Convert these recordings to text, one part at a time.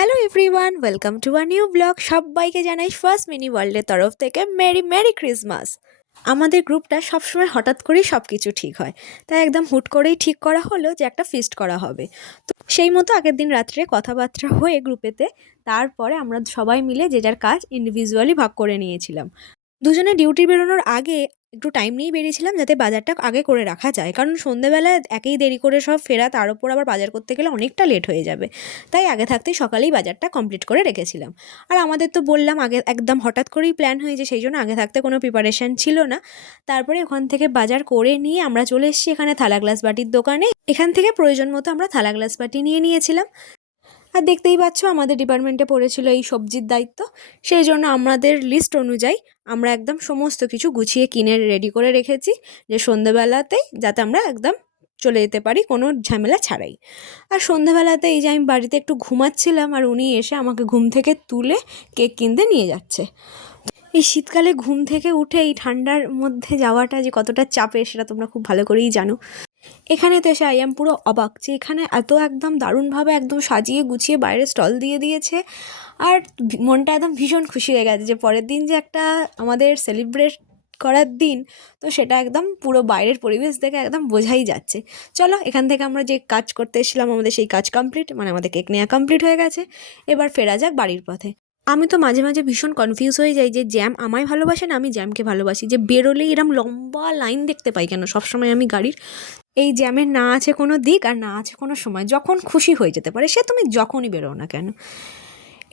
Hello everyone welcome to a new blog সবাইকে জানাই first mini ওয়ার্ল্ডের তরফ থেকে মেরি মেরি ক্রিসমাস আমাদের গ্রুপটা সবসময় হঠাৎ করেই সব কিছু ঠিক হয়। তাই একদম হুট করেই ঠিক করা হলো যে একটা ফিস্ট করা হবে। তো সেই মতো আগের দিন রাত্রে কথাবার্তা হয়ে গ্রুপেতে তারপরে আমরা সবাই মিলে যে যার কাজ ইন্ডিভিজুয়ালি ভাগ করে নিয়েছিলাম। দুজনে ডিউটি বেরোনোর আগে একটু টাইম নিয়েই বেরিয়েছিলাম যাতে বাজারটা আগে করে রাখা যায়। কারণ সন্ধেবেলায় একেই দেরি করে সব ফেরা, তার উপর আবার বাজার করতে গেলে অনেকটা লেট হয়ে যাবে। তাই আগে থাকতেই সকালেই বাজারটা কমপ্লিট করে রেখেছিলাম। আর আমাদের তো বললাম, আগে একদম হঠাৎ করেই প্ল্যান হয়েছে, সেই জন্য আগে থাকতে কোনো প্রিপারেশন ছিল না। তারপরে ওখান থেকে বাজার করে নিয়ে আমরা চলে এসেছি এখানে থালা গ্লাস বাটির দোকানে। এখান থেকে প্রয়োজন মতো আমরা থালা গ্লাস বাটি নিয়ে নিয়েছিলাম। আর দেখতেই পাচ্ছ আমাদের ডিপার্টমেন্টে পড়েছিল এই সবজির দায়িত্ব। সেই জন্য আমাদের লিস্ট অনুযায়ী আমরা একদম সমস্ত কিছু গুছিয়ে কিনে রেডি করে রেখেছি যে সন্ধেবেলাতেই যাতে আমরা একদম চলে যেতে পারি, কোনো ঝামেলা ছাড়াই। আর সন্ধেবেলাতে এই যে আমি বাড়িতে একটু ঘুমাচ্ছিলাম আর উনি এসে আমাকে ঘুম থেকে তুলে কেক কিনতে নিয়ে যাচ্ছে। এই শীতকালে ঘুম থেকে উঠে এই ঠান্ডার মধ্যে যাওয়াটা যে কতটা চাপে সেটা তোমরা খুব ভালো করেই জানো। এখানে তো এসে আই এম পুরো অবাক যে এখানে এত একদম দারুণভাবে একদম সাজিয়ে গুছিয়ে বাইরে স্টল দিয়ে দিয়েছে। আর মনটা একদম ভীষণ খুশি হয়ে গেছে যে পরের দিন যে একটা আমাদের সেলিব্রেট করার দিন, তো সেটা একদম পুরো বাইরের পরিবেশ দেখে একদম বোঝাই যাচ্ছে। চলো, এখান থেকে আমরা যে কাজ করতে এসেছিলাম, আমাদের সেই কাজ কমপ্লিট মানে আমাদের কেক নেওয়া কমপ্লিট হয়ে গেছে। এবার ফেরা যাক বাড়ির পথে। আমি তো মাঝে মাঝে ভীষণ কনফিউজ হয়ে যাই যে জ্যাম আমায় ভালোবাসে না আমি জ্যামকে ভালোবাসি? যে বেরোলেই এরম লম্বা লাইন দেখতে পাই কেন? সবসময় আমি গাড়ির এই জ্যামের না আছে কোনো দিক আর না আছে কোনো সময়, যখন খুশি হয়ে যেতে পারে, সে তুমি যখনই বেরো না কেন?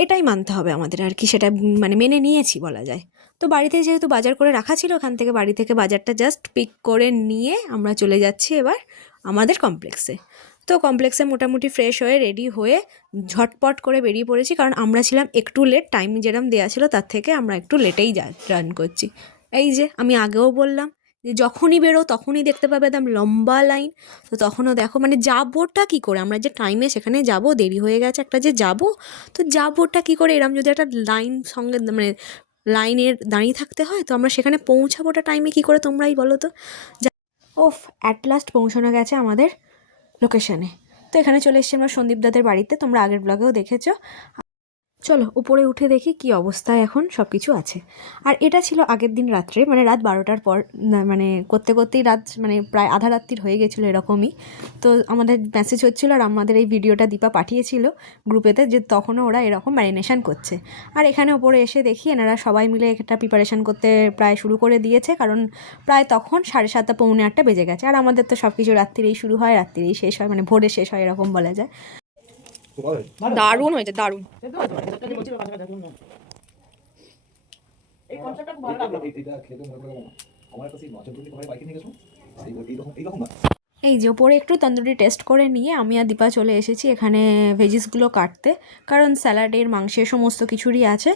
এটাই মানতে হবে আমাদের আর কি, সেটা মানে মেনে নিয়েছি বলা যায়। তো বাড়িতে যেহেতু বাজার করে রাখা ছিল, ওখান থেকে বাড়ি থেকে বাজারটা জাস্ট পিক করে নিয়ে আমরা চলে যাচ্ছি এবার আমাদের কমপ্লেক্সে তো কমপ্লেক্সে মোটামুটি ফ্রেশ হয়ে রেডি হয়ে ঝটপট করে বেরিয়ে পড়েছি, কারণ আমরা ছিলাম একটু লেট টাইম যেরম দেওয়া ছিল, তার থেকে আমরা একটু লেটেই যা রান করছি। এই যে, আমি আগেও বললাম যে যখনই বেরো তখনই দেখতে পাবে একদম লম্বা লাইন। তো তখনও দেখো মানে যাবোটা কী করে? আমরা যে টাইমে সেখানে যাব, দেরি হয়ে গেছে একটা যে যাব, তো যাবোটা কী করে? এরম যদি একটা লাইন সঙ্গে মানে লাইনের দাঁড়িয়ে থাকতে হয়, তো আমরা সেখানে পৌঁছাবোটা টাইমে কী করে তোমরাই বলো তো? ওফ অ্যাট লাস্ট পৌঁছানো গেছে আমাদের লোকেশানে তো এখানে চলে এসেছি আমরা সন্দীপ দাদের বাড়িতে, তোমরা আগের ব্লগেও দেখেছ। চলো, উপরে উঠে দেখি কি অবস্থায় এখন সব কিছু আছে। আর এটা ছিল আগের দিন রাত্রে মানে রাত বারোটার পর মানে করতে করতেই রাত মানে প্রায় আধা রাত্রির হয়ে গেছিল এরকমই। তো আমাদের মেসেজ হচ্ছিল আর আমাদের এই ভিডিওটা দীপা পাঠিয়েছিল গ্রুপেতে যে তখনও ওরা এরকম ম্যারিনেশান করছে। আর এখানে ওপরে এসে দেখি এনারা সবাই মিলে একটা প্রিপারেশন করতে প্রায় শুরু করে দিয়েছে, কারণ প্রায় তখন সাড়ে সাতটা, পৌনে আটটা বেজে গেছে। আর আমাদের তো সব কিছু রাত্রিরেই শুরু হয়, রাত্রিরেই শেষ হয় মানে ভোরে শেষ হয় এরকম বলা যায়। দারুণ হয়েছে এই যে, ওপরে একটু তন্দুরি টেস্ট করে নিয়ে আমি আর দীপা চলে এসেছি এখানে ভেজিসগুলো কাটতে। কারণ স্যালাডের মাংসের সমস্ত কিছুরই আছে।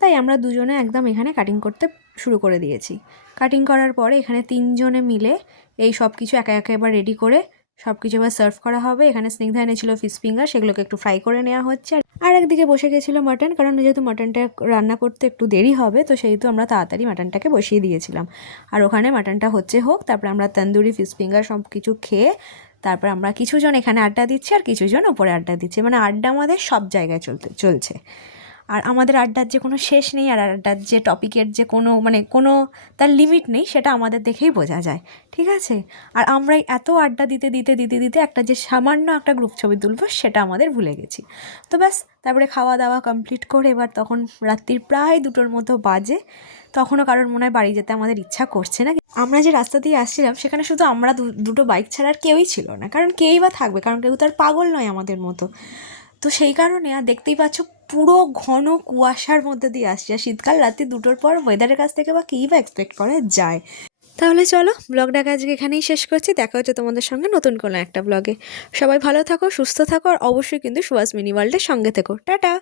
তাই আমরা দুজনে একদম এখানে কাটিং করতে শুরু করে দিয়েছি। কাটিং করার পরে এখানে তিনজনে মিলে এই সব কিছু একা একা এবার রেডি করে সব কিছু এবার সার্ভ করা হবে। এখানে স্নিগ্ধা এনেছিল ফিশ ফিঙ্গার, সেগুলোকে একটু ফ্রাই করে নেওয়া হচ্ছে। আর একদিকে বসে গেছিল মাটন, কারণ যেহেতু মাটনটা রান্না করতে একটু দেরি হবে, তো সেহেতু আমরা তাড়াতাড়ি মাটনটাকে বসিয়ে দিয়েছিলাম। আর ওখানে মাটনটা হচ্ছে হোক, তারপরে আমরা তন্দুরি, ফিশ ফিঙ্গার সব কিছু খেয়ে তারপর আমরা কিছুজন এখানে আড্ডা দিচ্ছি, আর কিছুজন ওপরে আড্ডা দিচ্ছি। মানে আড্ডা আমাদের সব জায়গায় চলতে, চলছে। আর আমাদের আড্ডার যে কোনো শেষ নেই আর আড্ডার যে টপিকের যে কোনো মানে কোনো তার লিমিট নেই, সেটা আমাদের দেখেই বোঝা যায়। ঠিক আছে? আর আমরাই এত আড্ডা দিতে দিতে দিতে দিতে একটা যে সামান্য একটা গ্রুপ ছবি তুলবো, সেটা আমাদের ভুলে গেছি। তো ব্যাস, তারপরে খাওয়া দাওয়া কমপ্লিট করে এবার তখন রাত্রির প্রায় দুটোর মতো বাজে। তখনও কারোর মনে হয় বাড়ি যেতে আমাদের ইচ্ছা করছে না। আমরা যে রাস্তা দিয়ে আসছিলাম, সেখানে শুধু আমরা দুটো বাইক ছাড়া আর কেউই ছিল না। কারণ কেউই বা থাকবে, কারণ কেউ তো আর পাগল নয় আমাদের মতো। তো সেই কারণে আর দেখতেই পাচ্ছ পুরো ঘন কুয়াশার মধ্যে দিয়ে আসছি। আর শীতকাল রাত্রি দুটোর পর ওয়েদারের কাছ থেকে বা কী বা এক্সপেক্ট করা যায়। তাহলে চলো ব্লগটাকে আজকে এখানেই শেষ করছি। দেখা হচ্ছে তোমাদের সঙ্গে নতুন কোনো একটা ব্লগে সবাই ভালো থাকো, সুস্থ থাকো, আর অবশ্যই কিন্তু সুভাষ মিনি ওয়ার্ল্ডের সঙ্গে থেকো। টাটা!